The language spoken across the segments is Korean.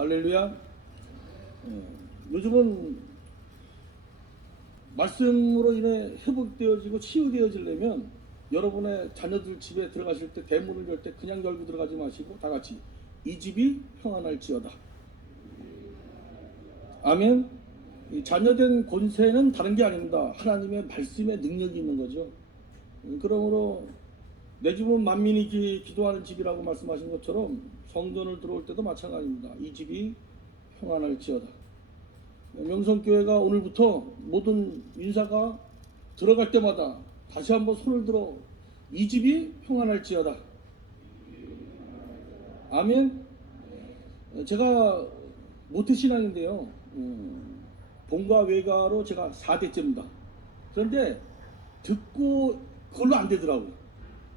할렐루야. 요즘은 말씀으로 인해 회복되어지고 치유되어지려면 여러분의 자녀들 집에 들어가실 때 대문을 열 때 그냥 열고 들어가지 마시고 다 같이 이 집이 평안할지어다. 아멘. 이 자녀된 권세는 다른 게 아닙니다. 하나님의 말씀의 능력이 있는 거죠. 그러므로 내 집은 만민이 기도하는 집이라고 말씀하신 것처럼 성전을 들어올 때도 마찬가지입니다. 이 집이 평안할지어다. 명성교회가 오늘부터 모든 인사가 들어갈 때마다 다시 한번 손을 들어 이 집이 평안할지어다. 아멘. 제가 모태신앙인데요. 본과 외가로 제가 4대째입니다. 그런데 듣고 그걸로 안 되더라고요.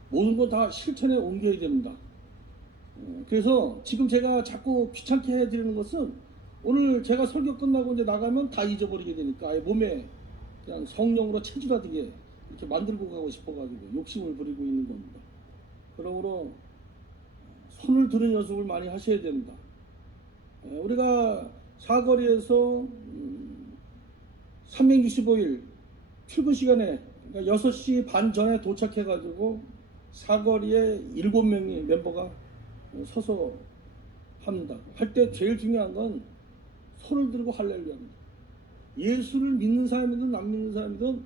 모든 건 다 실천에 옮겨야 됩니다. 그래서 지금 제가 자꾸 귀찮게 해드리는 것은 오늘 제가 설교 끝나고 이제 나가면 다 잊어버리게 되니까 아예 몸에 그냥 성령으로 체질화되게 이렇게 만들고 가고 싶어가지고 욕심을 부리고 있는 겁니다. 그러므로 손을 드는 연습을 많이 하셔야 됩니다. 우리가 사거리에서 365일 출근 시간에 그러니까 6시 반 전에 도착해가지고 사거리에 7명의 멤버가 서서 합니다. 할 때 제일 중요한 건 손을 들고 할렐루야입니다. 예수를 믿는 사람이든 안 믿는 사람이든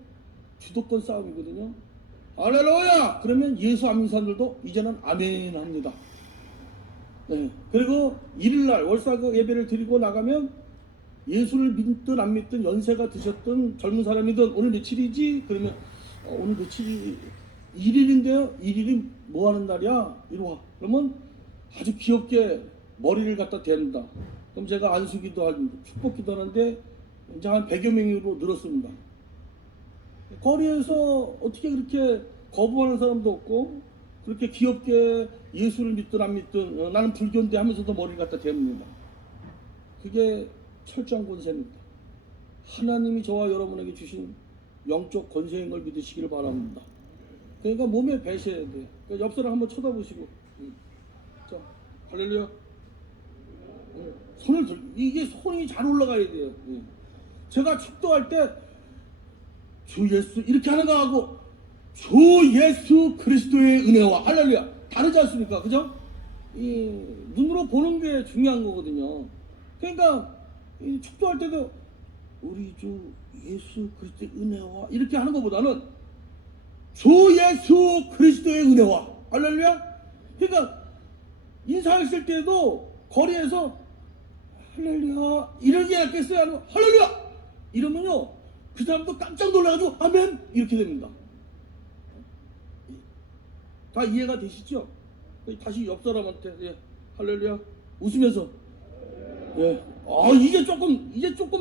주도권 싸움이거든요. 할렐루야! 그러면 예수 안 믿는 사람들도 이제는 아멘 합니다. 네. 그리고 일일날 월사그 예배를 드리고 나가면 예수를 믿든 안 믿든 연세가 드셨던 젊은 사람이든 오늘 며칠이지? 그러면 오늘 며칠이 1일인데요? 1일이 뭐 하는 날이야? 이리 와. 그러면 아주 귀엽게 머리를 갖다 댑니다. 그럼 제가 안수기도 하고 축복기도 하는데 이제 한 100여 명으로 늘었습니다. 거리에서 어떻게 그렇게 거부하는 사람도 없고 그렇게 귀엽게 예수를 믿든 안 믿든 나는 불교인데 하면서도 머리를 갖다 댑니다. 그게 철저한 권세입니다. 하나님이 저와 여러분에게 주신 영적 권세인 걸 믿으시기를 바랍니다. 그러니까 몸에 배셔야 돼요. 그러니까 옆 사람 한번 쳐다보시고 자, 할렐루야. 손을 이게 손이 잘 올라가야 돼요. 제가 축도할 때 주 예수 이렇게 하는 거하고 주 예수 그리스도의 은혜와 할렐루야 다르지 않습니까? 그죠? 이 눈으로 보는 게 중요한 거거든요. 그러니까 이 축도할 때도 우리 주 예수 그리스도의 은혜와 이렇게 하는 것보다는 주 예수 그리스도의 은혜와 할렐루야. 그러니까 인사했을 때도 거리에서 할렐루야 이렇게 할겠어요? 아니면 할렐루야 이러면요 그 사람도 깜짝 놀라가지고 아멘 이렇게 됩니다. 다 이해가 되시죠? 다시 옆 사람한테 예, 할렐루야 웃으면서 예, 이제 조금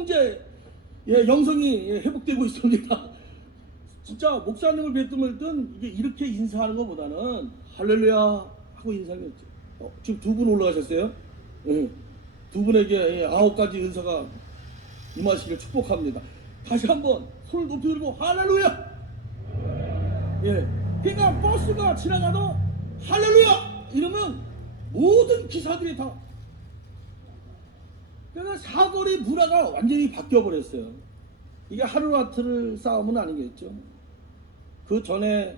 이제 예, 영성이 예, 회복되고 있습니다. 진짜 목사님을 뵙든 이게 이렇게 인사하는 것보다는 할렐루야 하고 인사했죠. 지금 2분 올라가셨어요? 예, 2분에게 예, 9가지 은사가 임하시길 축복합니다. 다시 한번 손을 높이 들고 할렐루야. 예, 그러니까 버스가 지나가도 할렐루야 이러면 모든 기사들이 다 그러니까 사거리 문화가 완전히 바뀌어 버렸어요. 이게 하루아틀 싸움은 아니겠죠. 그 전에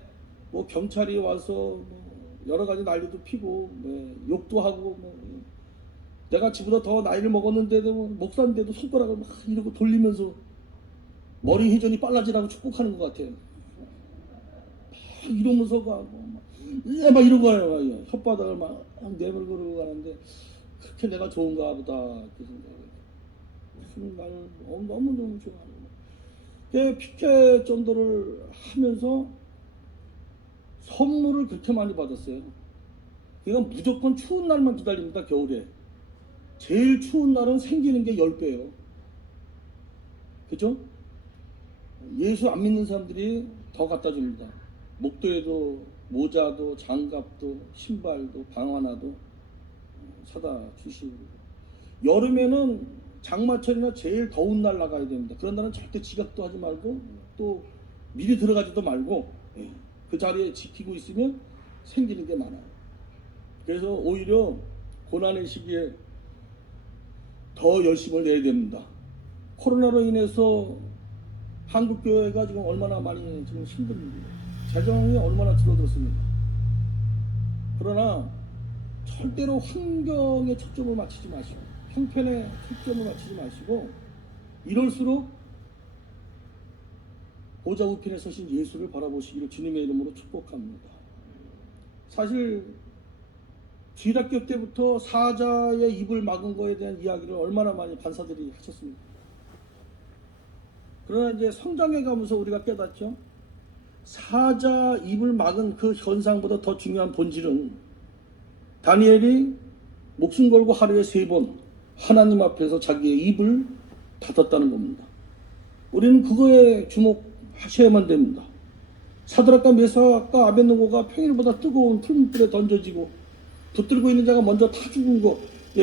뭐 경찰이 와서 뭐 여러 가지 난리도 피고 뭐 욕도 하고 뭐 내가 지보다 더 나이를 먹었는데도 뭐 목사인데도 손가락을 막 이러고 돌리면서 머리 회전이 빨라지라고 축복하는 것 같아요. 막 이러면서 막 이런 거예요. 혓바닥을 막 내밀고 가는데 그렇게 내가 좋은가 보다 그 생각을 나는 너무 좋아하는 피켓 전도를 하면서 선물을 그렇게 많이 받았어요. 그러니까 무조건 추운 날만 기다립니다. 겨울에 제일 추운 날은 생기는 게 10배예요. 그죠? 예수 안 믿는 사람들이 더 갖다 줍니다. 목도에도 모자도 장갑도 신발도 방하나도 사다 주시고 여름에는 장마철이나 제일 더운 날 나가야 됩니다. 그런 날은 절대 지각도 하지 말고 또 미리 들어가지도 말고 그 자리에 지키고 있으면 생기는 게 많아요. 그래서 오히려 고난의 시기에 더 열심을 내야 됩니다. 코로나로 인해서 한국교회가 지금 얼마나 많이 지금 힘듭니다. 재정이 얼마나 줄어들었습니다. 그러나 절대로 환경에 초점을 맞추지 마시고 형편에 초점을 맞추지 마시고 이럴수록 보좌 우편에 서신 예수를 바라보시기를 주님의 이름으로 축복합니다. 사실 주일학교 때부터 사자의 입을 막은 거에 대한 이야기를 얼마나 많이 간사들이 하셨습니까? 그러나 이제 성장해 가면서 우리가 깨닫죠. 사자 입을 막은 그 현상보다 더 중요한 본질은 다니엘이 목숨 걸고 하루에 3번 하나님 앞에서 자기의 입을 닫았다는 겁니다. 우리는 그거에 주목하셔야만 됩니다. 사드락과 메삭과 아벳느고가 평일보다 뜨거운 풀무불에 던져지고 붙들고 있는 자가 먼저 타 죽은 거,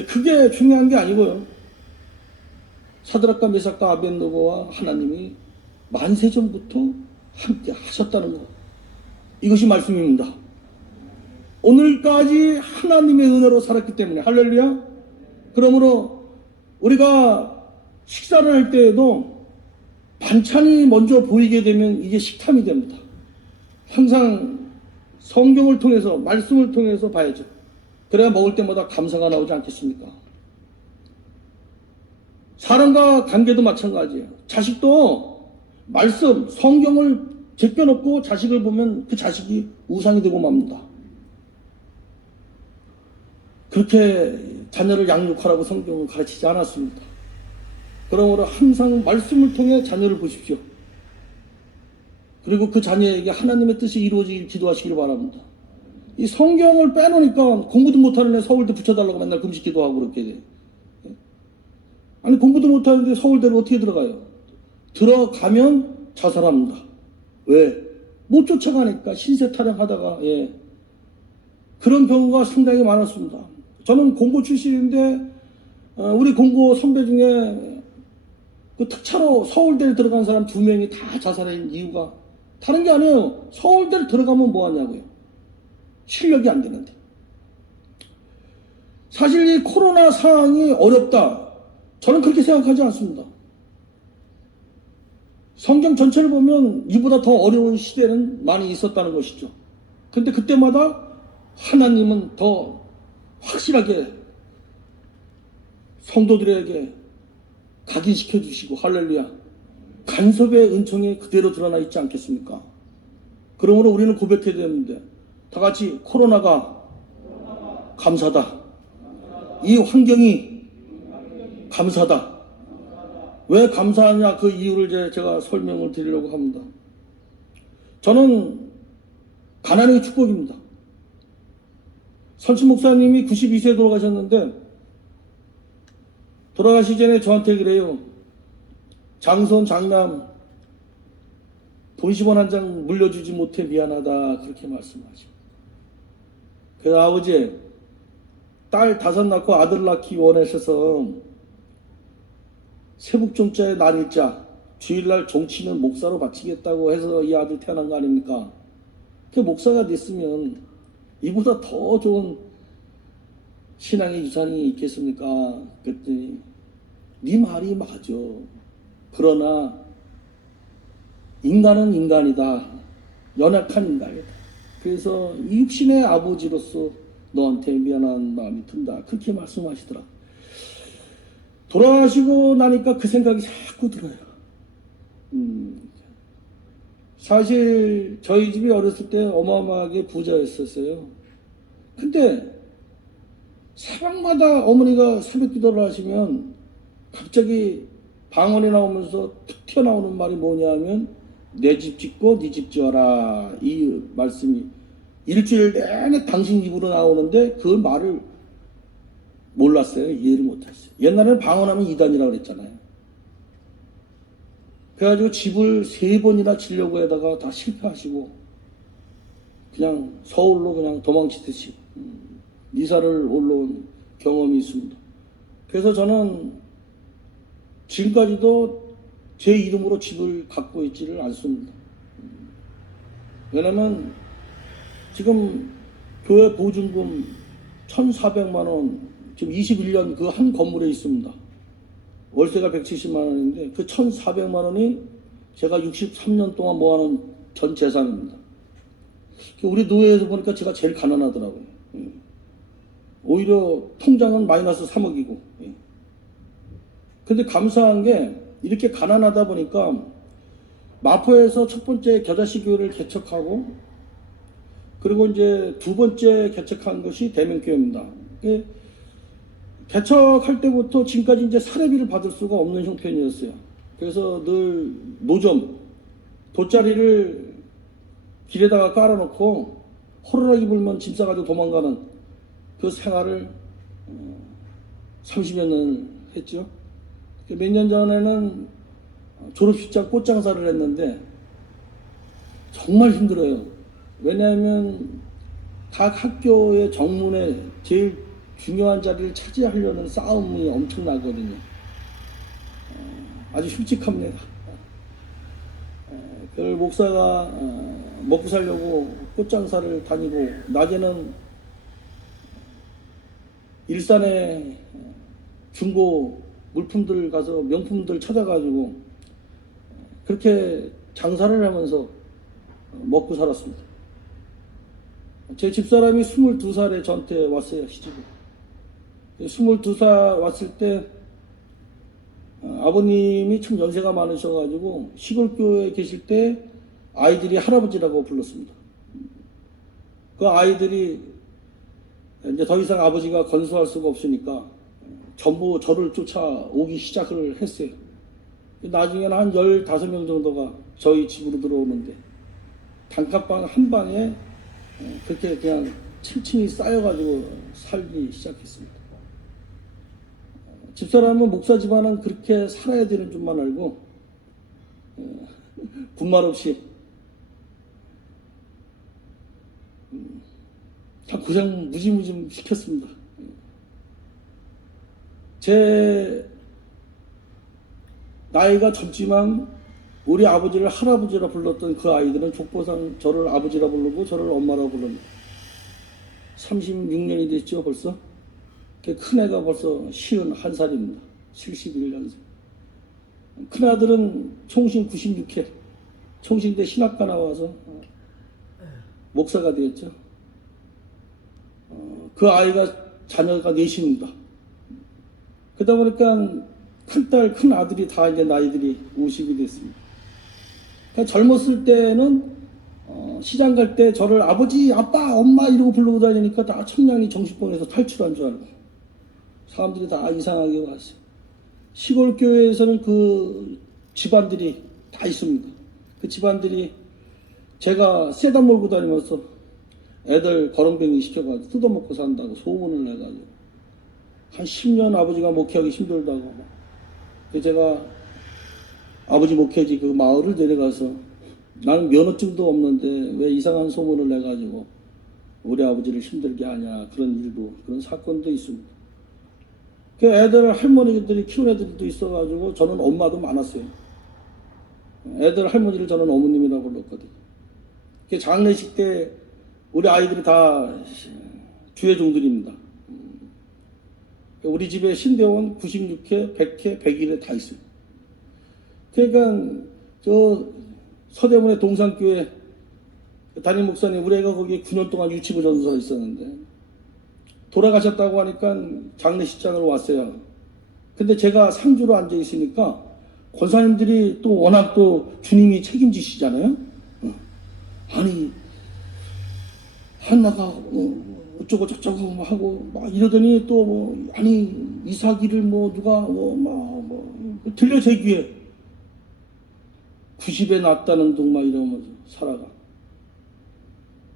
그게 중요한 게 아니고요. 사드락과 메삭과 아벳느고와 하나님이 만세전부터 함께 하셨다는 것, 이것이 말씀입니다. 오늘까지 하나님의 은혜로 살았기 때문에 할렐루야. 그러므로 우리가 식사를 할 때에도 반찬이 먼저 보이게 되면 이게 식탐이 됩니다. 항상 성경을 통해서 말씀을 통해서 봐야죠. 그래야 먹을 때마다 감사가 나오지 않겠습니까? 사람과 관계도 마찬가지예요. 자식도 말씀, 성경을 제껴놓고 자식을 보면 그 자식이 우상이 되고 맙니다. 그렇게 자녀를 양육하라고 성경은 가르치지 않았습니다. 그러므로 항상 말씀을 통해 자녀를 보십시오. 그리고 그 자녀에게 하나님의 뜻이 이루어지길 기도하시기를 바랍니다. 이 성경을 빼놓으니까 공부도 못하는 애 서울대 붙여달라고 맨날 금식 기도하고 그렇게 돼. 아니 공부도 못하는데 서울대를 어떻게 들어가요? 들어가면 자살합니다. 왜? 못 쫓아가니까 신세 타령하다가 그런 경우가 상당히 많았습니다. 저는 공고 출신인데 우리 공고 선배 중에 그 특차로 서울대를 들어간 사람 2명이 다 자살한 이유가 다른 게 아니에요. 서울대를 들어가면 뭐하냐고요. 실력이 안 되는데. 사실 이 코로나 상황이 어렵다, 저는 그렇게 생각하지 않습니다. 성경 전체를 보면 이보다 더 어려운 시대는 많이 있었다는 것이죠. 근데 그때마다 하나님은 더 확실하게 성도들에게 각인시켜 주시고 할렐루야, 간섭의 은총이 그대로 드러나 있지 않겠습니까? 그러므로 우리는 고백해야 되는데 다 같이 코로나가 감사다. 이 환경이 감사다. 왜 감사하냐, 그 이유를 제가 설명을 드리려고 합니다. 저는 가난의 축복입니다. 선치 목사님이 92세에 돌아가셨는데 돌아가시 전에 저한테 그래요. 장손 장남 돈 10원 한 장 물려주지 못해 미안하다, 그렇게 말씀하시고, 그래서 아버지 딸 5 낳고 아들 낳기 원하셔서 세북종자의 날일자 주일날 종치는 목사로 바치겠다고 해서 이 아들 태어난 거 아닙니까? 그 목사가 됐으면 이보다 더 좋은 신앙의 유산이 있겠습니까? 그랬더니 네 말이 맞아. 그러나 인간은 인간이다. 연약한 인간이다. 그래서 이 육신의 아버지로서 너한테 미안한 마음이 든다, 그렇게 말씀하시더라. 돌아가시고 나니까 그 생각이 자꾸 들어요. 사실 저희 집이 어렸을 때 어마어마하게 부자였었어요. 근데 새벽마다 어머니가 새벽 기도를 하시면 갑자기 방언에 나오면서 툭 튀어나오는 말이 뭐냐면 내 집 짓고 네 집 지어라, 이 말씀이 일주일 내내 당신 입으로 나오는데 그 말을 몰랐어요. 이해를 못했어요. 옛날에는 방언하면 이단이라고 그랬잖아요. 그래가지고 집을 3번이나 지려고 하다가 다 실패하시고 그냥 서울로 그냥 도망치듯이 이사를 올라온 경험이 있습니다. 그래서 저는 지금까지도 제 이름으로 집을 갖고 있지를 않습니다. 왜냐면 지금 교회 보증금 1,400만 원 지금 21년 그 한 건물에 있습니다. 월세가 170만 원인데 그 1,400만 원이 제가 63년 동안 모아놓은 전 재산입니다. 우리 노예에서 보니까 제가 제일 가난하더라고요. 오히려 통장은 마이너스 3억이고. 근데 감사한 게 이렇게 가난하다 보니까 마포에서 첫 번째 겨자씨교회를 개척하고, 그리고 이제 두 번째 개척한 것이 대명교회입니다. 개척할 때부터 지금까지 이제 사례비를 받을 수가 없는 형편이었어요. 그래서 늘 노점, 돗자리를 길에다가 깔아놓고 호루라기 불면 짐 싸가지고 도망가는 그 생활을 30여 년을 했죠. 몇 년 전에는 졸업식장 꽃장사를 했는데 정말 힘들어요. 왜냐하면 각 학교의 정문에 제일 중요한 자리를 차지하려는 싸움이 엄청나거든요. 아주 흉측합니다. 그 목사가 먹고 살려고 꽃장사를 다니고, 낮에는 일산에 중고 물품들 가서 명품들 찾아가지고 그렇게 장사를 하면서 먹고 살았습니다. 제 집사람이 22살에 저한테 왔어요, 시집에. 22살 왔을 때 아버님이 참 연세가 많으셔가지고 시골교회에 계실 때 아이들이 할아버지라고 불렀습니다. 그 아이들이 이제 더 이상 아버지가 건수할 수가 없으니까 전부 저를 쫓아오기 시작을 했어요. 나중에는 한 15명 정도가 저희 집으로 들어오는데 단칸방 한 방에 그렇게 그냥 층층이 쌓여가지고 살기 시작했습니다. 집사람은 목사 집안은 그렇게 살아야 되는 줄만 알고 분말 없이 참 고생 무지무지 시켰습니다. 제 나이가 젊지만 우리 아버지를 할아버지라 불렀던 그 아이들은 족보상 저를 아버지라 부르고 저를 엄마라 부릅니다. 36년이 됐죠 벌써. 큰애가 벌써 51살입니다. 71년생. 큰아들은 총신 96회 총신대 신학과 나와서 목사가 되었죠. 그 아이가 자녀가 넷입니다. 그러다 보니까 큰딸, 큰아들이 다 이제 나이들이 50이 됐습니다. 그러니까 젊었을 때는 시장 갈 때 저를 아버지, 아빠, 엄마 이러고 부르고 다니니까 다 청량리 정신병에서 탈출한 줄 알고 사람들이 다 이상하게 봤어요. 시골 교회에서는 그 집안들이 다 있습니다. 그 집안들이 제가 세단 몰고 다니면서 애들 거렁뱅이 시켜가지고 뜯어먹고 산다고 소문을 내가지고 한 10년 아버지가 목회하기 힘들다고. 제가 아버지 목회지 그 마을을 내려가서 나는 면허증도 없는데 왜 이상한 소문을 내가지고 우리 아버지를 힘들게 하냐, 그런 일도, 그런 사건도 있습니다. 그 애들 할머니들이 키운 애들도 있어가지고 저는 엄마도 많았어요. 애들 할머니를 저는 어머님이라고 불렀거든요. 그 장례식 때 우리 아이들이 다 주회종들입니다. 우리 집에 신대원 96회, 100회, 101회 다 있어요. 그러니까 저 서대문의 동산교회 담임 목사님, 우리 애가 거기에 9년 동안 유치부 전도사 있었는데 돌아가셨다고 하니까 장례식장으로 왔어요. 근데 제가 상주로 앉아 있으니까 권사님들이 또 워낙 또 주님이 책임지시잖아요. 아니 한나가 어쩌고 저쩌고 하고 막 이러더니 또 뭐 아니 이삭이를 뭐 누가 뭐 들려 제 귀에 90에 낳았다는 둥 막 이러면서 살아가.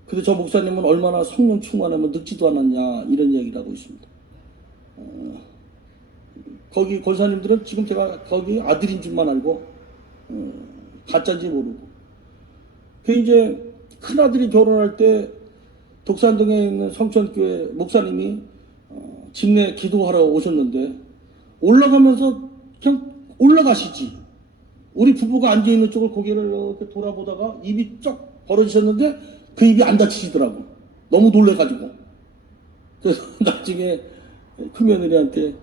근데 저 목사님은 얼마나 성령 충만하면 늙지도 않았냐 이런 얘기를 하고 있습니다. 거기 권사님들은 지금 제가 거기 아들인 줄만 알고 가짜인지 모르고. 그 이제 큰 아들이 결혼할 때 독산동에 있는 성천교회 목사님이 집내 기도하러 오셨는데 올라가면서 그냥 올라가시지. 우리 부부가 앉아있는 쪽을 고개를 이렇게 돌아보다가 입이 쩍 벌어지셨는데 그 입이 안 닫히시더라고. 너무 놀래가지고. 그래서 나중에 큰며느리한테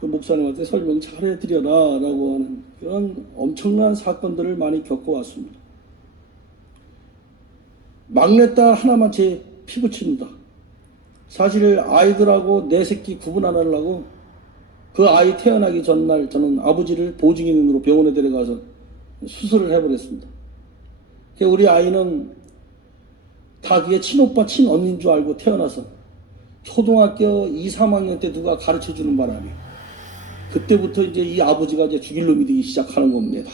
그 목사님한테 설명 잘 해드려라 라고 하는 그런 엄청난 사건들을 많이 겪어왔습니다. 막내딸 하나만 제 피부칩니다. 사실 아이들하고 내 새끼 구분 안 하려고 그 아이 태어나기 전날 저는 아버지를 보증인으로 병원에 데려가서 수술을 해버렸습니다. 우리 아이는 다 그게 친오빠 친언니인 줄 알고 태어나서 초등학교 2, 3학년 때 누가 가르쳐주는 바람에 그때부터 이제 이 아버지가 이제 죽일 놈이 되기 시작하는 겁니다.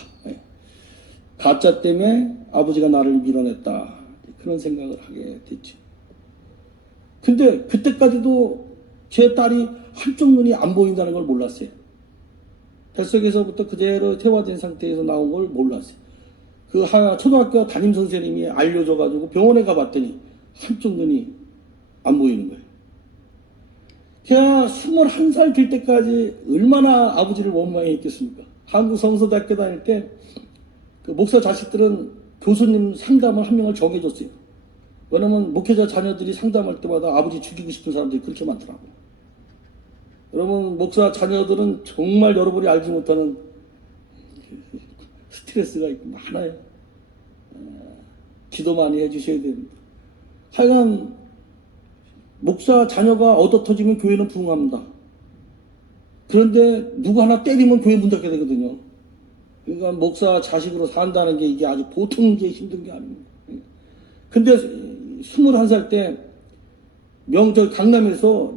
가짜 때문에 아버지가 나를 밀어냈다. 그런 생각을 하게 됐죠. 근데 그때까지도 제 딸이 한쪽 눈이 안 보인다는 걸 몰랐어요. 뱃속에서부터 그대로 퇴화된 상태에서 나온 걸 몰랐어요. 그 초등학교 담임 선생님이 알려줘가지고 병원에 가봤더니 한쪽 눈이 안 보이는 거예요. 제가 21살 될 때까지 얼마나 아버지를 원망했겠습니까? 한국 성서대학교 다닐 때 그 목사 자식들은 교수님 상담을 한 명을 정해줬어요. 왜냐면 목회자 자녀들이 상담할 때마다 아버지 죽이고 싶은 사람들이 그렇게 많더라고요. 여러분, 목사 자녀들은 정말 여러분이 알지 못하는 스트레스가 있고 많아요. 기도 많이 해주셔야 됩니다. 하여간 목사 자녀가 얻어터지면 교회는 부흥합니다. 그런데 누구 하나 때리면 교회 문 닫게 되거든요. 그러니까 목사 자식으로 산다는 게 이게 아주 보통 게 힘든 게 아닙니다. 근데 21살 때 강남에서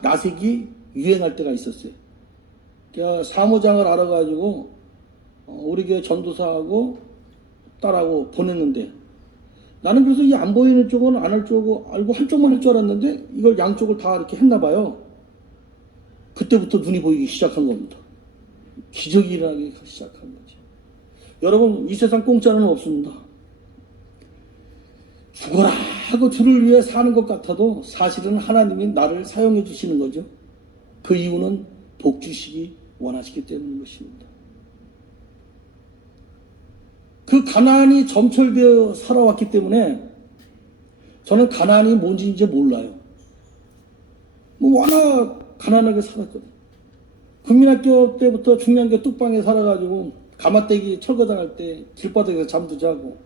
나색이 유행할 때가 있었어요. 제가 사무장을 알아가지고 우리 교회 전도사하고 딸하고 보냈는데 나는 그래서 이 안 보이는 쪽은 안 할 줄 알고 한쪽만 할 줄 알았는데 이걸 양쪽을 다 이렇게 했나 봐요. 그때부터 눈이 보이기 시작한 겁니다. 기적이 일어나기 시작한 거죠. 여러분, 이 세상 공짜는 없습니다. 죽어라 하고 주를 위해 사는 것 같아도 사실은 하나님이 나를 사용해 주시는 거죠. 그 이유는 복 주시기 원하시기 때문인 것입니다. 그 가난이 점철되어 살아왔기 때문에 저는 가난이 뭔지 이제 몰라요. 워낙 가난하게 살았거든요. 국민학교 때부터 중량교 뚝방에 살아가지고 가마떼기 철거당할 때 길바닥에서 잠도 자고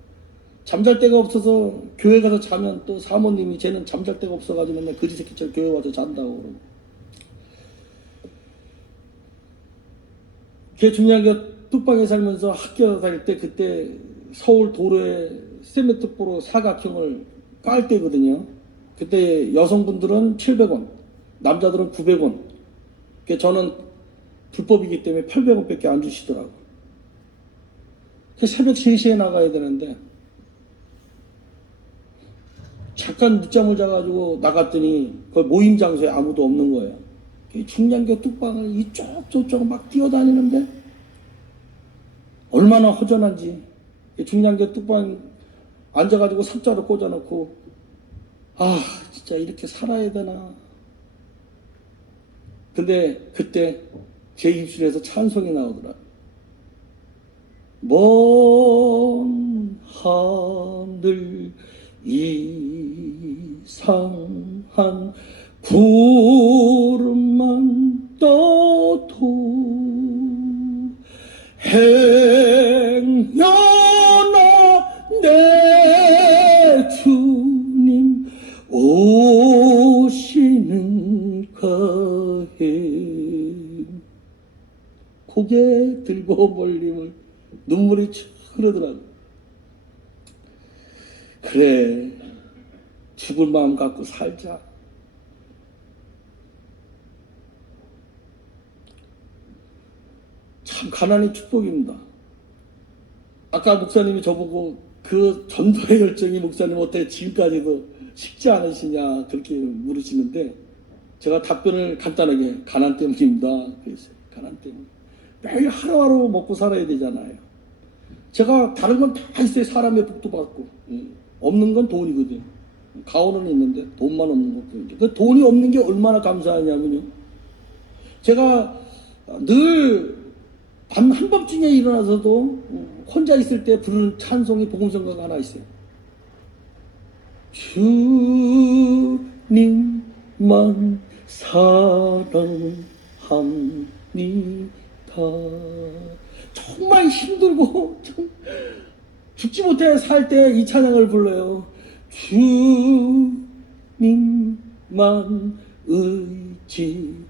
잠잘 데가 없어서 교회 가서 자면 또 사모님이 쟤는 잠잘 데가 없어가지고 맨날 거지 새끼처럼 교회 와서 잔다고 그러고 걔 중량교 뚝방에 살면서 학교 다닐 때 그때 서울 도로에 세면특보로 사각형을 깔 때거든요. 그때 여성분들은 700원, 남자들은 900원. 저는 불법이기 때문에 800원밖에 안 주시더라고요. 새벽 3시에 나가야 되는데 잠깐 늦잠을 자가지고 나갔더니 그 모임 장소에 아무도 없는 거예요. 중량교 뚝방을 이쪽 저쪽 막 뛰어다니는데 얼마나 허전한지 중량교 뚝방 앉아가지고 삽자로 꽂아놓고 진짜 이렇게 살아야 되나. 근데 그때 제 입술에서 찬송이 나오더라. 먼 하늘 이상한 구름만 떠도 행여나 내 주님 오시는 가해. 고개 들고 벌림을 눈물이 쭉 흐르더라고. 그래, 죽을 마음 갖고 살자. 참 가난이 축복입니다. 아까 목사님이 저보고 그 전도의 열정이 목사님 어떻게 지금까지도 식지 않으시냐 그렇게 물으시는데 제가 답변을 간단하게 가난 때문입니다. 그랬어요. 가난 때문에. 매일 하루하루 먹고 살아야 되잖아요. 제가 다른 건 다 있어요. 사람의 복도 받고. 없는 건 돈이거든요. 가오는 있는데 돈만 없는 것뿐이죠. 그 돈이 없는 게 얼마나 감사하냐면요. 제가 늘 밤 한밤중에 일어나서도 혼자 있을 때 부르는 찬송이 복음성가가 하나 있어요. 주님만 사랑함 정말 힘들고 참 죽지 못해 살 때 이 찬양을 불러요. 주님만 의지합니다.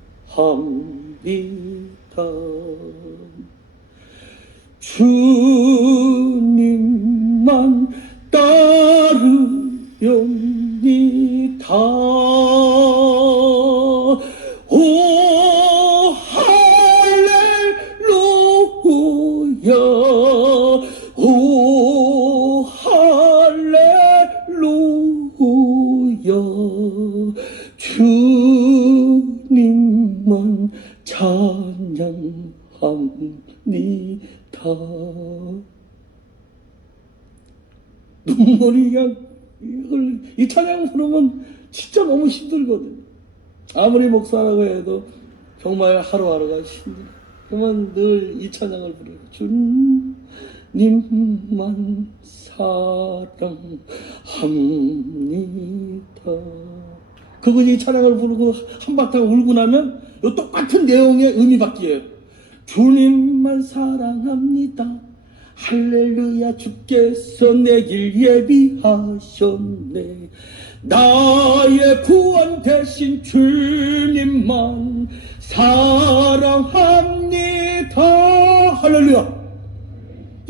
주님만 따르렵니다. 오 할렐루야, 오 할렐루야, 주님만 찬양합니다. 눈물이 그냥 이 찬양 부르면 진짜 너무 힘들거든. 아무리 목사라고 해도 정말 하루하루가 힘들어. 그러면 늘 이 찬양을 부르요. 주님만 사랑합니다. 그분이 이 찬양을 부르고 한바탕 울고 나면 이 똑같은 내용의 의미 바뀌어요. 주님만 사랑합니다. 할렐루야, 주께서 내 길 예비하셨네. 나의 구원 되신 주님만 사랑합니다. 할렐루야.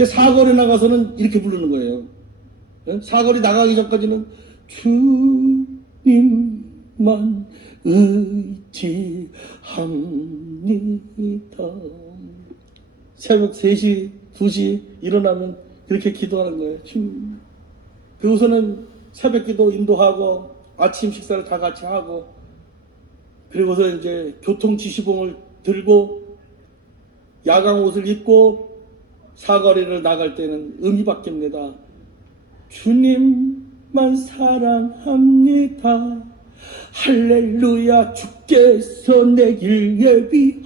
사거리 나가서는 이렇게 부르는 거예요. 사거리 나가기 전까지는 주님만 의지합니다. 새벽 3시, 2시 일어나면 그렇게 기도하는 거예요. 그리고서는 새벽 기도 인도하고 아침 식사를 다 같이 하고, 그리고서 이제 교통 지시봉을 들고 야광 옷을 입고 사거리를 나갈 때는 의미 바뀝니다. 주님만 사랑합니다. 할렐루야, 주께서 내 길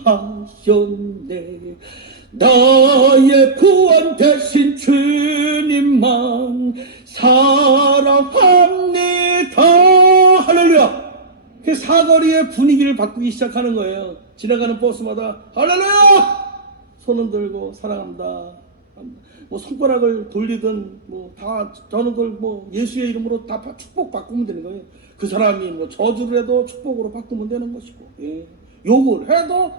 예비하셨네. 나의 구원 되신 주님만 사랑합니다. 할렐루야. 그 사거리의 분위기를 바꾸기 시작하는 거예요. 지나가는 버스마다 할렐루야 손을 들고 사랑합니다. 뭐 손가락을 돌리든 뭐 다 저는 뭐 예수의 이름으로 다 축복 바꾸면 되는 거예요. 그 사람이 뭐 저주를 해도 축복으로 바꾸면 되는 것이고, 예. 욕을 해도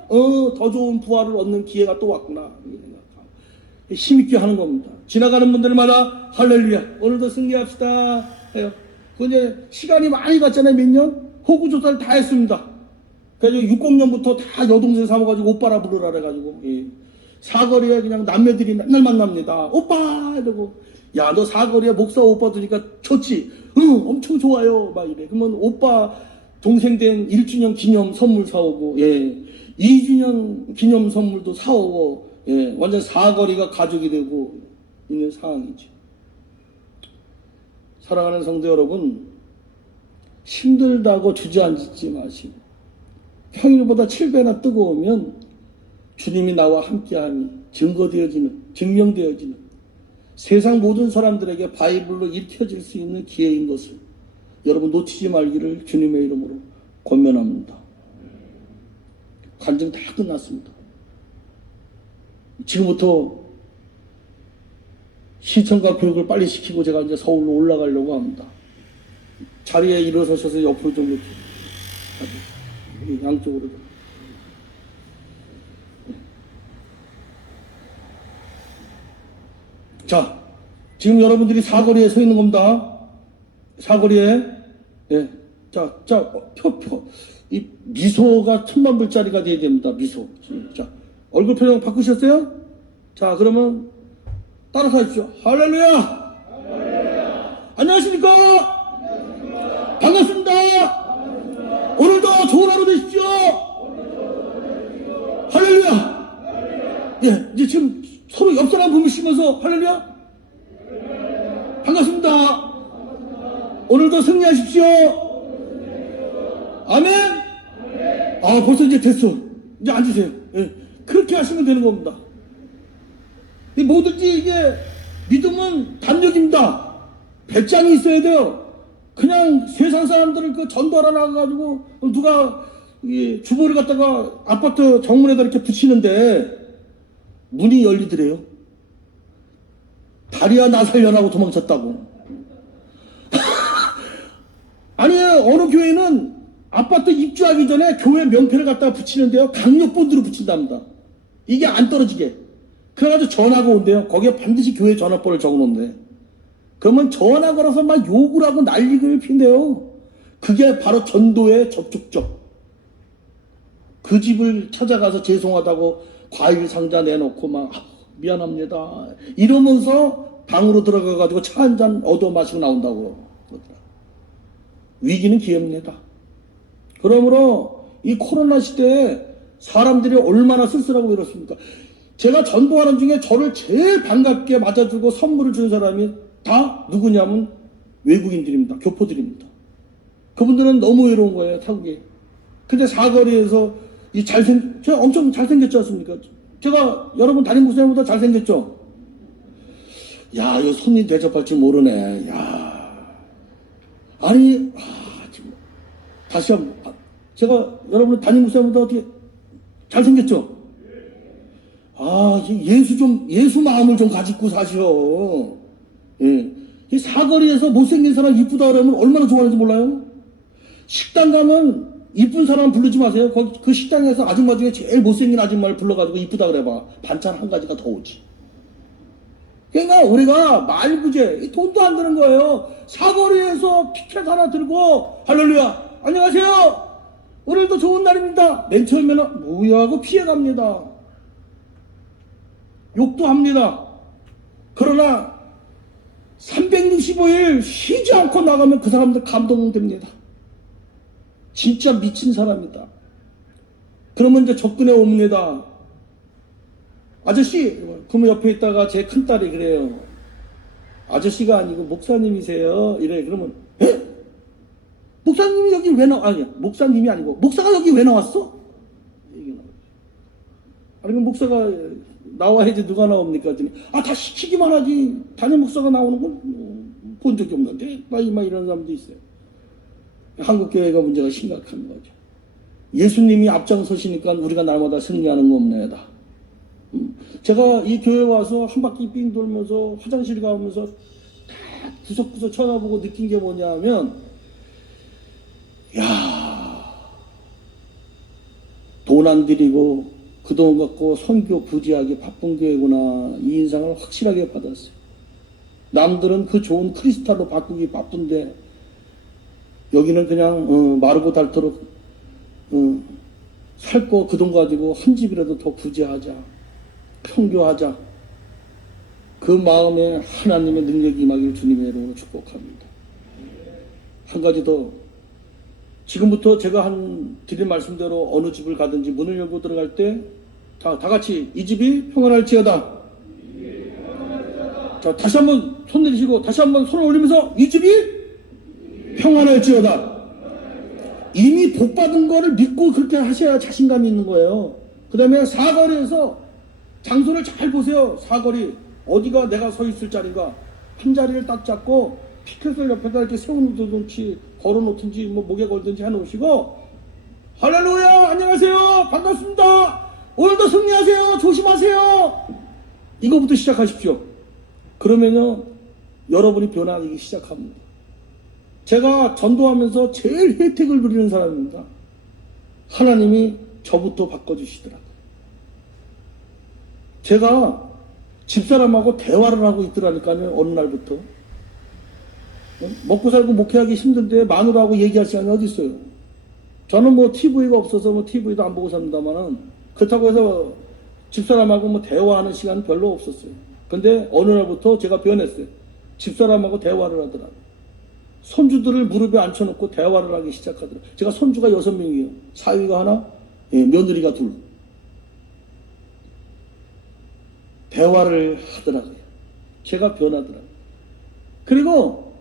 더 좋은 부활을 얻는 기회가 또 왔구나, 힘있게 하는 겁니다. 지나가는 분들마다 할렐루야, 오늘도 승리합시다 해요. 그 이제 시간이 많이 갔잖아요. 몇 년 호구조사를 다 했습니다. 그래서 60년부터 다 여동생 삼아가지고 오빠라 부르라 그래가지고, 예. 사거리에 그냥 남매들이 맨날 만납니다. 오빠 이러고, 야 너 사거리에 목사 오빠 두니까 좋지? 응 엄청 좋아요 막 이래. 그러면 오빠 동생 된 1주년 기념 선물 사오고, 예, 2주년 기념 선물도 사오고, 예, 완전 사거리가 가족이 되고 있는 상황이죠. 사랑하는 성도 여러분, 힘들다고 주저앉지 마시고 평일보다 7배나 뜨거우면 주님이 나와 함께하니 증명되어지는 세상 모든 사람들에게 바이블로 읽혀질 수 있는 기회인 것을 여러분 놓치지 말기를 주님의 이름으로 권면합니다. 간증 다 끝났습니다. 지금부터 시청과 교육을 빨리 시키고 제가 이제 서울로 올라가려고 합니다. 자리에 일어서셔서 옆으로 좀 이렇게 양쪽으로 좀. 자, 지금 여러분들이 사거리에 서 있는 겁니다. 사거리에, 예. 이 미소가 10,000,000불짜리가 돼야 됩니다. 미소. 자, 얼굴 표정 바꾸셨어요? 자, 그러면 따라서 하십시오. 할렐루야! 할렐루야! 안녕하십니까? 안녕하십니까? 반갑습니다. 반갑습니다. 오늘도 좋은 하루 되십시오. 할렐루야! 할렐루야! 예, 이제 지금 서로 옆 사람 보시면서 할렐루야! 반갑습니다. 반갑습니다. 오늘도 승리하십시오. 아멘? 아, 벌써 이제 됐어. 이제 앉으세요. 예. 그렇게 하시면 되는 겁니다. 뭐든지 이게 믿음은 담력입니다. 배짱이 있어야 돼요. 그냥 세상 사람들을 그 전도하러 나가가지고 누가 이 주보를 갖다가 아파트 정문에다 이렇게 붙이는데 문이 열리더래요. 다리야 나 살려나고 도망쳤다고. 아니 어느 교회는 아파트 입주하기 전에 교회 명패를 갖다가 붙이는데요, 강력본드로 붙인답니다. 이게 안 떨어지게. 그래가지고 전화가 온대요. 거기에 반드시 교회 전화번호를 적어놓는데, 그러면 전화 걸어서 막 욕을 하고 난리를 핀대요. 그게 바로 전도의 접촉점. 그 집을 찾아가서 죄송하다고 과일 상자 내놓고 막 미안합니다 이러면서 방으로 들어가가지고 차 한 잔 얻어 마시고 나온다고 그러더라. 위기는 기회입니다. 그러므로 이 코로나 시대에 사람들이 얼마나 쓸쓸하고 이렇습니까? 제가 전도하는 중에 저를 제일 반갑게 맞아주고 선물을 준 사람이 다 누구냐면 외국인들입니다. 교포들입니다. 그분들은 너무 외로운 거예요, 타국이. 근데 사거리에서 제가 엄청 잘생겼지 않습니까? 제가 여러분 담임 목사님보다 잘생겼죠? 야, 이거 손님 대접할 줄 모르네. 야. 아니, 지금. 다시 한 번. 제가 여러분 담임 목사님보다 어떻게 잘생겼죠? 예수 마음을 좀 가지고 사시오. 예. 이 사거리에서 못생긴 사람 이쁘다 그러면 얼마나 좋아하는지 몰라요? 식당 가면 이쁜 사람 부르지 마세요. 그 식당에서 아줌마 중에 제일 못생긴 아줌마를 불러가지고 이쁘다 그래봐. 반찬 한 가지가 더 오지. 그러니까 우리가 말부재, 돈도 안 드는 거예요. 사거리에서 피켓 하나 들고 할렐루야 안녕하세요 오늘도 좋은 날입니다. 맨 처음에는 뭐야 하고 피해갑니다. 욕도 합니다. 그러나 365일 쉬지 않고 나가면 그 사람들 감동됩니다. 진짜 미친 사람이다. 그러면 이제 접근해 옵니다. 아저씨, 그러면 옆에 있다가 제 큰딸이 그래요. 아저씨가 아니고 목사님이세요. 이래. 그러면 에? 목사님이 여기 왜 아니야. 목사님이 아니고 목사가 여기 왜 나왔어? 아니면 목사가 나와야지 누가 나옵니까? 다 시키기만 하지. 담임 목사가 나오는 건 본 적이 없는데 막 이런 사람도 있어요. 한국 교회가 문제가 심각한 거죠. 예수님이 앞장서시니까 우리가 날마다 승리하는 겁니다. 제가 이 교회 와서 한 바퀴 삥 돌면서 화장실 가면서 다 구석구석 쳐다보고 느낀 게 뭐냐면, 돈 안 들이고 그 돈 갖고 선교 부지하기 바쁜 교회구나, 이 인상을 확실하게 받았어요. 남들은 그 좋은 크리스탈로 바꾸기 바쁜데 여기는 그냥 마르고 닳도록 살 거 그 돈 가지고 한 집이라도 더 부지하자, 평교하자. 그 마음에 하나님의 능력이 임하길 주님의 이름으로 축복합니다. 한 가지 더, 지금부터 제가 드린 말씀대로 어느 집을 가든지 문을 열고 들어갈 때 다 같이 이 집이 평안할지어다. 자, 다시 한번 손 내리시고 다시 한번 손을 올리면서 이 집이 평안할지어다. 이미 복 받은 거를 믿고 그렇게 하셔야 자신감이 있는 거예요. 그 다음에 사거리에서 장소를 잘 보세요. 사거리 어디가 내가 서 있을 자리인가, 한 자리를 딱 잡고 피켓을 옆에다 이렇게 세워놓든지 걸어놓든지 목에 걸든지 해놓으시고, 할렐루야 안녕하세요 반갑습니다 오늘도 승리하세요 조심하세요, 이거부터 시작하십시오. 그러면요 여러분이 변하기 시작합니다. 제가 전도하면서 제일 혜택을 누리는 사람입니다. 하나님이 저부터 바꿔주시더라고요. 제가 집사람하고 대화를 하고 있더라니까요. 어느 날부터. 먹고 살고 목회하기 힘든데 마누라하고 얘기할 시간이 어디 있어요. 저는 TV가 없어서 TV도 안 보고 삽니다만은, 그렇다고 해서 집사람하고 대화하는 시간은 별로 없었어요. 근데 어느 날부터 제가 변했어요. 집사람하고 대화를 하더라고요. 손주들을 무릎에 앉혀놓고 대화를 하기 시작하더라고요. 제가 손주가 6명이에요. 사위가 하나, 며느리가 둘. 대화를 하더라고요. 제가 변하더라고요. 그리고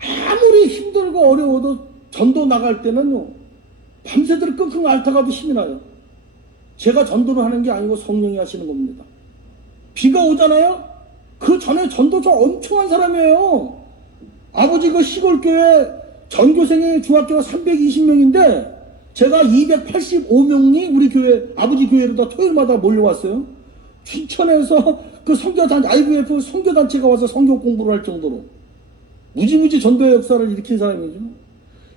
아무리 힘들고 어려워도 전도 나갈 때는요, 밤새도록 끙끙 앓다가도 힘이 나요. 제가 전도를 하는 게 아니고 성령이 하시는 겁니다. 비가 오잖아요? 그 전에 전도자 엄청 한 사람이에요. 아버지 그 시골교회 전교생이 중학교가 320명인데 제가 285명이 우리 교회, 아버지 교회로 다 토요일마다 몰려왔어요. 춘천에서 그 선교단, IVF 선교단체가 와서 선교 공부를 할 정도로 무지무지 전도의 역사를 일으킨 사람이죠.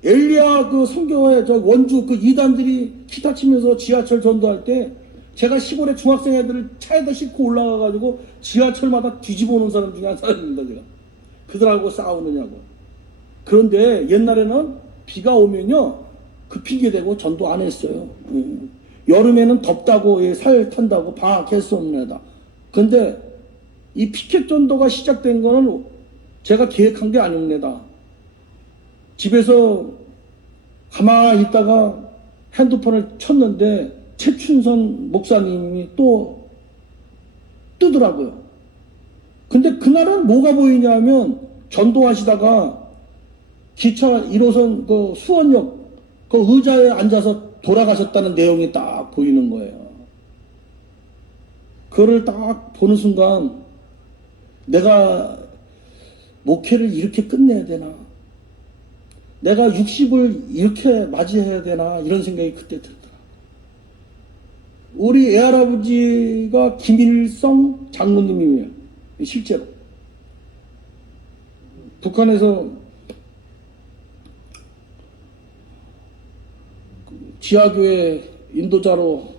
엘리야 그 선교회 저 원주 그 이단들이 기타 치면서 지하철 전도할 때 제가 시골에 중학생 애들을 차에다 싣고 올라가가지고 지하철마다 뒤집어 놓은 사람 중에 한 사람입니다. 제가 그들하고 싸우느냐고. 그런데 옛날에는 비가 오면요 그 핑계대고 전도 안 했어요. 여름에는 덥다고 살 탄다고 방학했었습니다. 근데 이 피켓 전도가 시작된 거는 제가 계획한 게 아닙니다. 집에서 가만히 있다가 핸드폰을 쳤는데 최춘선 목사님이 또 뜨더라고요. 근데 그날은 뭐가 보이냐면 전도하시다가 기차 1호선 그 수원역 그 의자에 앉아서 돌아가셨다는 내용이 딱 보이는 거예요. 그거를 딱 보는 순간 내가 목회를 이렇게 끝내야 되나? 내가 60을 이렇게 맞이해야 되나? 이런 생각이 그때 들더라. 우리 애할아버지가 김일성 장로님이에요. 실제로. 북한에서 지하교회 인도자로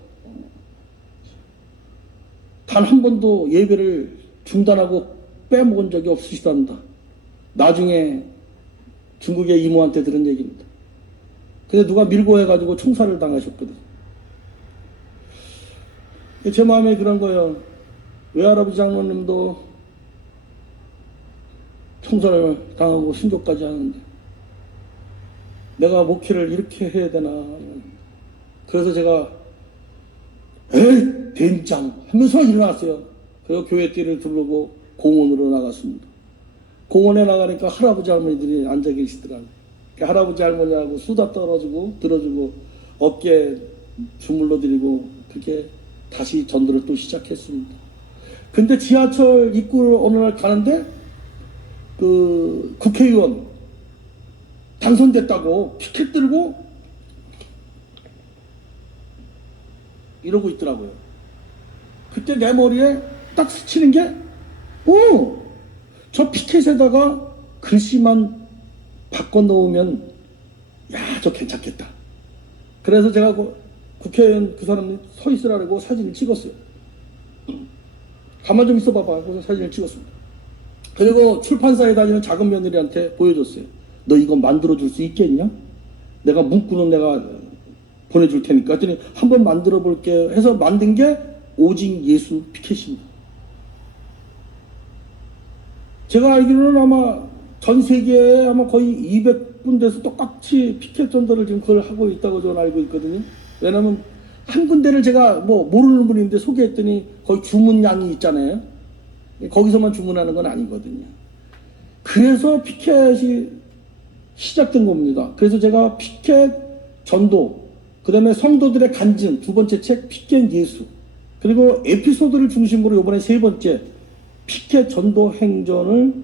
단 한 번도 예배를 중단하고 빼먹은 적이 없으시답니다. 나중에 중국의 이모한테 들은 얘기입니다. 근데 누가 밀고 해가지고 총살을 당하셨거든. 제 마음에 그런 거예요. 외할아버지 장로님도 총살을 당하고 순교까지 하는데 내가 목회를 이렇게 해야 되나. 그래서 제가 에이 된장 하면서 일어났어요. 그리고 교회 띠를 두르고 공원으로 나갔습니다. 공원에 나가니까 할아버지 할머니들이 앉아 계시더라고요. 할아버지 할머니하고 수다 떨어주고 들어주고 어깨 주물러 드리고 그렇게 다시 전도를 또 시작했습니다. 근데 지하철 입구를 어느 날 가는데 그 국회의원 당선됐다고 피켓 들고 이러고 있더라고요. 그때 내 머리에 딱 스치는 게 저 피켓에다가 글씨만 바꿔 놓으면 저 괜찮겠다. 그래서 제가 국회의원 그 사람이 서 있으라고 사진을 찍었어요. 가만 좀 있어 봐봐. 그래서 사진을 찍었습니다. 그리고 출판사에 다니는 작은 며느리한테 보여줬어요. 너 이거 만들어줄 수 있겠냐? 내가 문구는 내가 보내줄 테니까. 했더니 한번 만들어 볼게 해서 만든 게 오직 예수 피켓입니다. 제가 알기로는 아마 전 세계에 아마 거의 200군데에서 똑같이 피켓 전도를 지금 그걸 하고 있다고 저는 알고 있거든요. 왜냐면 한 군데를 제가 모르는 분인데 소개했더니 거의 주문량이 있잖아요. 거기서만 주문하는 건 아니거든요. 그래서 피켓이 시작된 겁니다. 그래서 제가 피켓 전도, 그 다음에 성도들의 간증, 두 번째 책 피켓 예수, 그리고 에피소드를 중심으로 이번에 세 번째 피켓 전도 행전을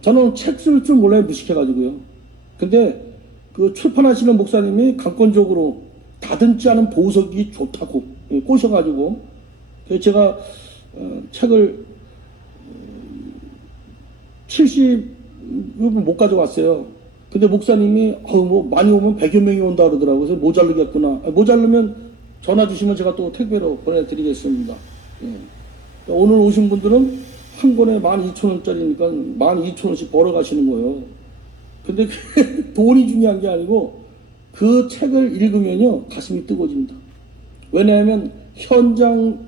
저는 책 쓸 줄 몰라요. 무식해가지고요. 근데 그 출판하시는 목사님이 강권적으로 다듬지 않은 보석이 좋다고 꼬셔가지고 제가 책을 70을 못 가져왔어요. 근데 목사님이 많이 오면 100여 명이 온다 그러더라고요. 그래서 모자르겠구나. 모자르면 전화 주시면 제가 또 택배로 보내드리겠습니다. 오늘 오신 분들은 한 권에 12,000원짜리니까 12,000원씩 벌어가시는 거예요. 근데 돈이 중요한 게 아니고 그 책을 읽으면요 가슴이 뜨거워집니다. 왜냐하면 현장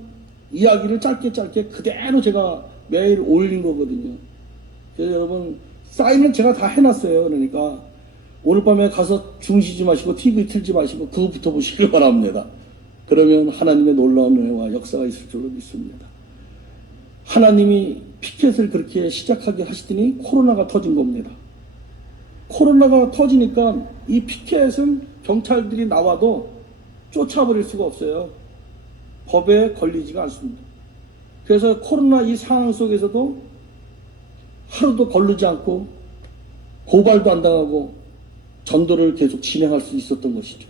이야기를 짧게 그대로 제가 매일 올린 거거든요. 그래서 여러분 사인은 제가 다 해놨어요. 그러니까 오늘 밤에 가서 주무시지 마시고 TV 틀지 마시고 그것부터 보시길 바랍니다. 그러면 하나님의 놀라운 은혜와 역사가 있을 줄로 믿습니다. 하나님이 피켓을 그렇게 시작하게 하시더니 코로나가 터진 겁니다. 코로나가 터지니까 이 피켓은 경찰들이 나와도 쫓아버릴 수가 없어요. 법에 걸리지가 않습니다. 그래서 코로나 이 상황 속에서도 하루도 거르지 않고 고발도 안 당하고 전도를 계속 진행할 수 있었던 것이죠.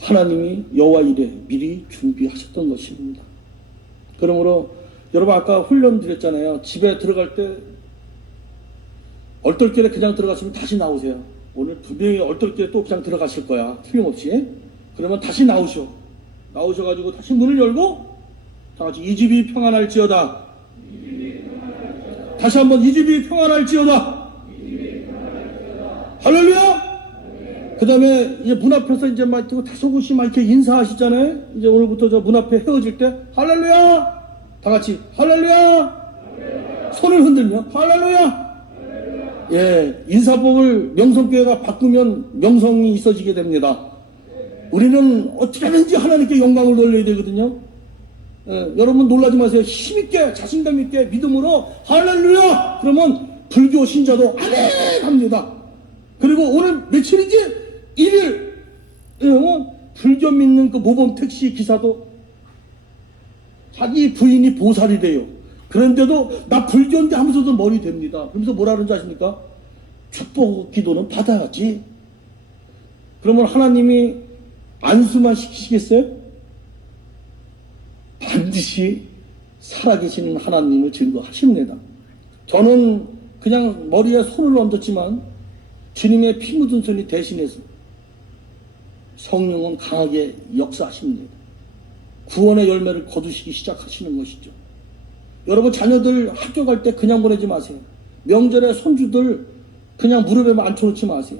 하나님이 여호와 일에 미리 준비하셨던 것입니다. 그러므로 여러분 아까 훈련 드렸잖아요. 집에 들어갈 때 얼떨결에 그냥 들어갔으면 다시 나오세요. 오늘 분명히 얼떨결에 또 그냥 들어가실 거야. 틀림없이. 그러면 다시 나오셔가지고 다시 문을 열고 다 같이 이 집이 평안할지어다. 다시 한번 이 집이 평안할지어다. 할렐루야. 그 다음에 이제 문 앞에서 이제 막 다섯 곳이 막 이렇게 인사하시잖아요. 이제 오늘부터 저 문 앞에 헤어질 때 할렐루야. 다 같이 할렐루야. 손을 흔들며 할렐루야. 예, 인사법을 명성교회가 바꾸면 명성이 있어지게 됩니다. 우리는 어떻게 하든지 하나님께 영광을 돌려야 되거든요. 예, 여러분 놀라지 마세요. 힘있게 자신감 있게 믿음으로 할렐루야 그러면 불교 신자도 아멘 합니다. 그리고 오늘 며칠이지? 1일 불교 믿는 그 모범 택시 기사도 자기 부인이 보살이래요. 그런데도 나 불교인데 하면서도 머리 됩니다. 그러면서 뭐라 그러는지 아십니까? 축복 기도는 받아야지. 그러면 하나님이 안수만 시키시겠어요? 반드시 살아계시는 하나님을 증거하십니다. 저는 그냥 머리에 손을 얹었지만 주님의 피 묻은 손이 대신해서 성령은 강하게 역사하십니다. 구원의 열매를 거두시기 시작하시는 것이죠. 여러분 자녀들 학교 갈 때 그냥 보내지 마세요. 명절에 손주들 그냥 무릎에 앉혀놓지 마세요.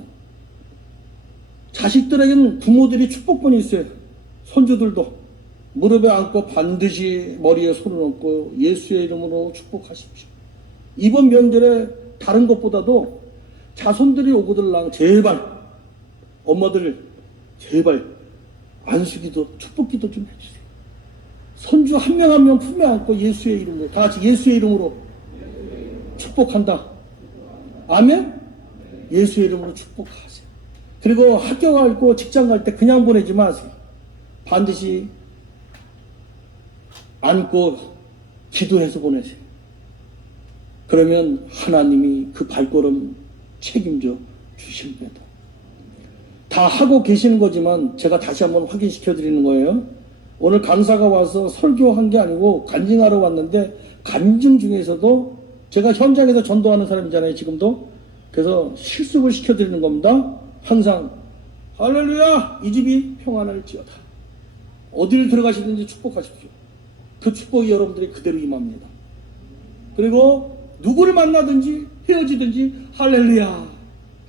자식들에게는 부모들이 축복권이 있어요. 손주들도 무릎에 앉고 반드시 머리에 손을 얹고 예수의 이름으로 축복하십시오. 이번 명절에 다른 것보다도 자손들이 오고들랑 제발 엄마들 제발 안수기도 축복기도 좀 해주세요. 손주 한 명 한 명 품에 안고 예수의 이름으로 다 같이 예수의 이름으로 축복한다. 아멘. 예수의 이름으로 축복하세요. 그리고 학교 가고 직장 갈 때 그냥 보내지 마세요. 반드시 안고 기도해서 보내세요. 그러면 하나님이 그 발걸음 책임져 주십니다. 다 하고 계시는 거지만 제가 다시 한번 확인시켜 드리는 거예요. 오늘 강사가 와서 설교한 게 아니고 간증하러 왔는데 간증 중에서도 제가 현장에서 전도하는 사람이잖아요. 지금도. 그래서 실습을 시켜드리는 겁니다. 항상 할렐루야 이 집이 평안할지어다. 어디를 들어가시든지 축복하십시오. 그 축복이 여러분들이 그대로 임합니다. 그리고 누구를 만나든지 헤어지든지 할렐루야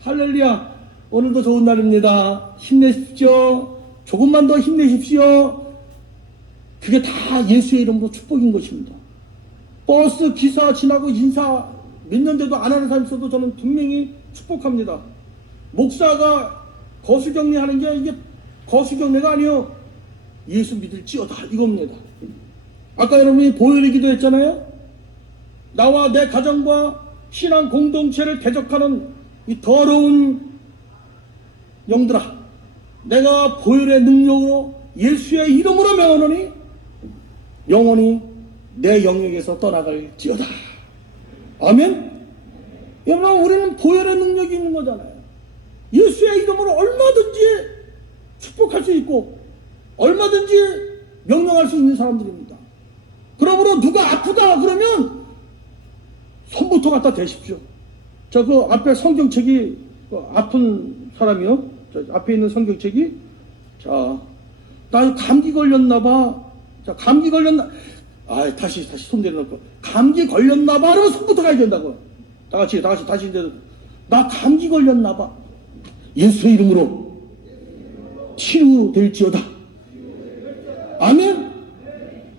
할렐루야 오늘도 좋은 날입니다. 힘내십시오. 조금만 더 힘내십시오. 그게 다 예수의 이름으로 축복인 것입니다. 버스 기사 지나고 인사 몇 년 돼도 안 하는 사람 있어도 저는 분명히 축복합니다. 목사가 거수경례하는 게 이게 거수경례가 아니요 예수 믿을지어다 이겁니다. 아까 여러분이 보혈의 기도했잖아요. 나와 내 가정과 신앙 공동체를 대적하는 이 더러운 영들아 내가 보혈의 능력으로 예수의 이름으로 명하노니 영원히 내 영역에서 떠나갈지어다. 아멘. 여러분 우리는 보혈의 능력이 있는 거잖아요. 예수의 이름으로 얼마든지 축복할 수 있고 얼마든지 명령할 수 있는 사람들입니다. 그러므로 누가 아프다 그러면 손부터 갖다 대십시오. 저 그 앞에 성경책이 아픈 사람이요. 저 앞에 있는 성경책이 자, 나 감기 걸렸나 봐. 자, 감기 걸렸나. 다시 손 내려놓고 감기 걸렸나 봐. 그러면 손부터 가야 된다고. 다 같이 이제 나 감기 걸렸나 봐. 예수의 이름으로 치유될지어다. 아멘.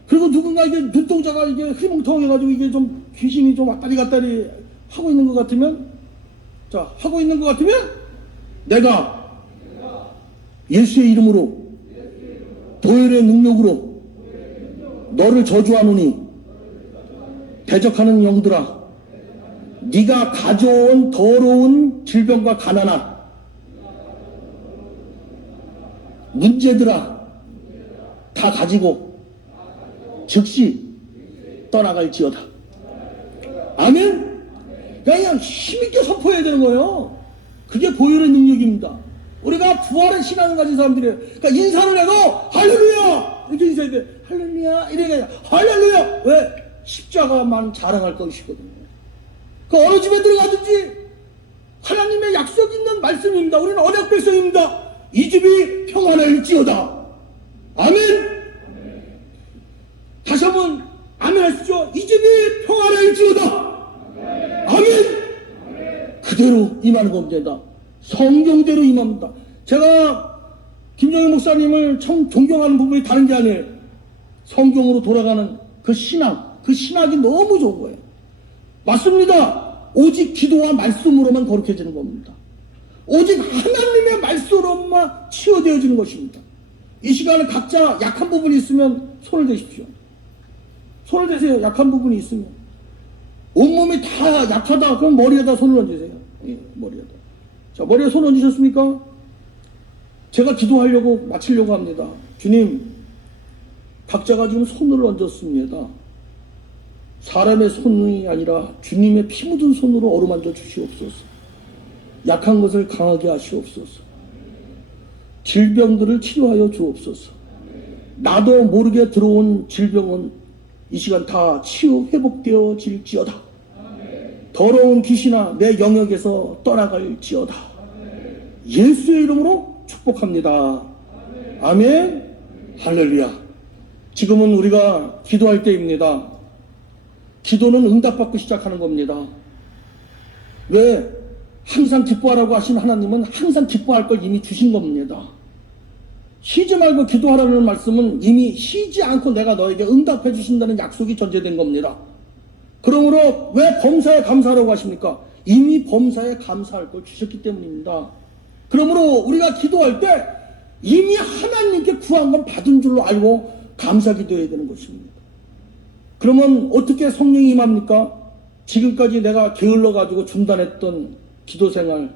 그리고 누군가 이게 눈동자가 이게 흐리멍텅해가지고 이게 좀 귀신이 좀 왔다리 갔다리 하고 있는 것 같으면 자 하고 있는 것 같으면 내가 예수의 이름으로 보혈의 능력으로 너를 저주하노니 대적하는 영들아 네가 가져온 더러운 질병과 가난한 문제들아 다 가지고 즉시 떠나갈지어다. 아멘. 그냥 힘있게 선포해야 되는 거예요. 그게 보혈의 능력입니다. 우리가 부활의 신앙을 가진 사람들이에요. 그러니까 인사를 해도 할렐루야 이렇게 인사해야 돼. 할렐루야 이래야 할렐루야. 왜? 십자가만 자랑할 것이거든요. 그 어느 집에 들어가든지 하나님의 약속 있는 말씀입니다. 우리는 언약 백성입니다. 이 집이 평안할지어다. 아멘. 다시 한번 아멘 하십시오. 이 집이 평안할지어다. 아멘. 그대로 임하는 겁니다. 성경대로 임합니다. 제가 김정희 목사님을 참 존경하는 부분이 다른 게 아니에요. 성경으로 돌아가는 그 신앙, 그 신학이 너무 좋은 거예요. 맞습니다. 오직 기도와 말씀으로만 거룩해지는 겁니다. 오직 하나님의 말씀으로만 치유되어지는 것입니다. 이 시간에 각자 약한 부분이 있으면 손을 대십시오. 손을 대세요. 약한 부분이 있으면. 온몸이 다 약하다. 그럼 머리에다 손을 얹으세요. 예, 머리에다. 자, 머리에 손 얹으셨습니까? 제가 기도하려고 마치려고 합니다. 주님, 각자가 지금 손을 얹었습니다. 사람의 손이 아니라 주님의 피 묻은 손으로 어루만져 주시옵소서. 약한 것을 강하게 하시옵소서. 질병들을 치료하여 주옵소서. 나도 모르게 들어온 질병은 이 시간 다 치유 회복되어질지어다. 더러운 귀신아 내 영역에서 떠나갈지어다. 예수의 이름으로 축복합니다. 아멘. 할렐루야. 지금은 우리가 기도할 때입니다. 기도는 응답받고 시작하는 겁니다. 왜? 항상 기뻐하라고 하신 하나님은 항상 기뻐할 걸 이미 주신 겁니다. 쉬지 말고 기도하라는 말씀은 이미 쉬지 않고 내가 너에게 응답해 주신다는 약속이 전제된 겁니다. 그러므로 왜 범사에 감사하라고 하십니까? 이미 범사에 감사할 걸 주셨기 때문입니다. 그러므로 우리가 기도할 때 이미 하나님께 구한 건 받은 줄로 알고 감사 기도해야 되는 것입니다. 그러면 어떻게 성령이 임합니까? 지금까지 내가 게을러가지고 중단했던 기도생활,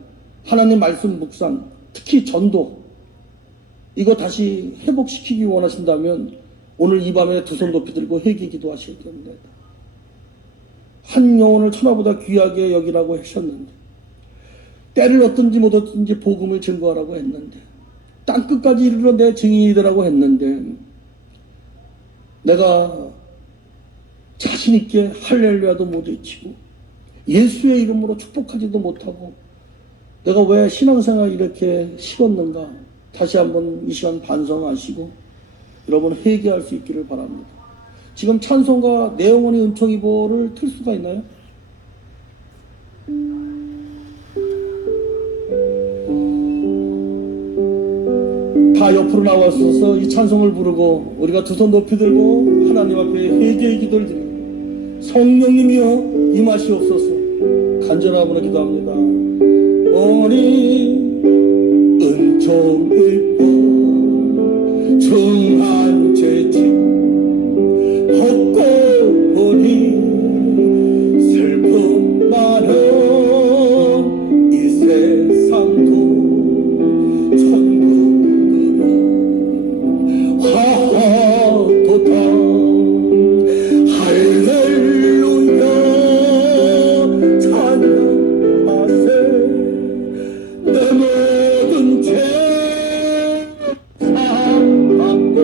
하나님 말씀 묵상, 특히 전도, 이거 다시 회복시키기 원하신다면 오늘 이 밤에 두 손 높이 들고 회개 기도하셔야 됩니다. 한 영혼을 천하보다 귀하게 여기라고 하셨는데, 때를 얻든지 못 얻든지 복음을 증거하라고 했는데, 땅끝까지 이르러 내 증인이 되라고 했는데, 내가 자신있게 할렐루야도 못 외치고 예수의 이름으로 축복하지도 못하고 내가 왜 신앙생활 이렇게 식었는가, 다시 한번 이 시간 반성하시고 여러분 회개할 수 있기를 바랍니다. 지금 찬송가 내 영혼의 은총이보를 틀 수가 있나요? 다 옆으로 나와서 이 찬송을 부르고 우리가 두 손 높이 들고 하나님 앞에 회개의 기도를 드립니다. 성령님이여 임하시옵소서. 간절함으로 기도합니다. 오니 은총을 보 중한 죄짐 벗고 보니 슬픔 많은 이 세상도 천국으로 화도다. 할렐루야 찬양하세. 내 모든 죄 사함받고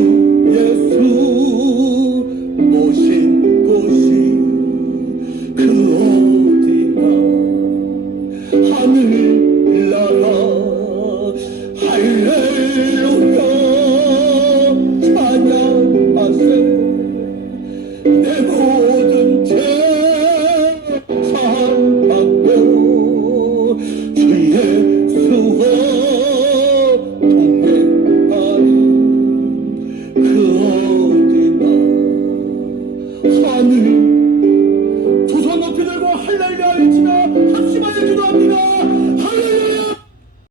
예수 모신 곳이 그 어디나 하늘나라 할렐루야 찬양하세 내 모든 죄 사함받고 주 예수와 동행하리 그 어디나 하늘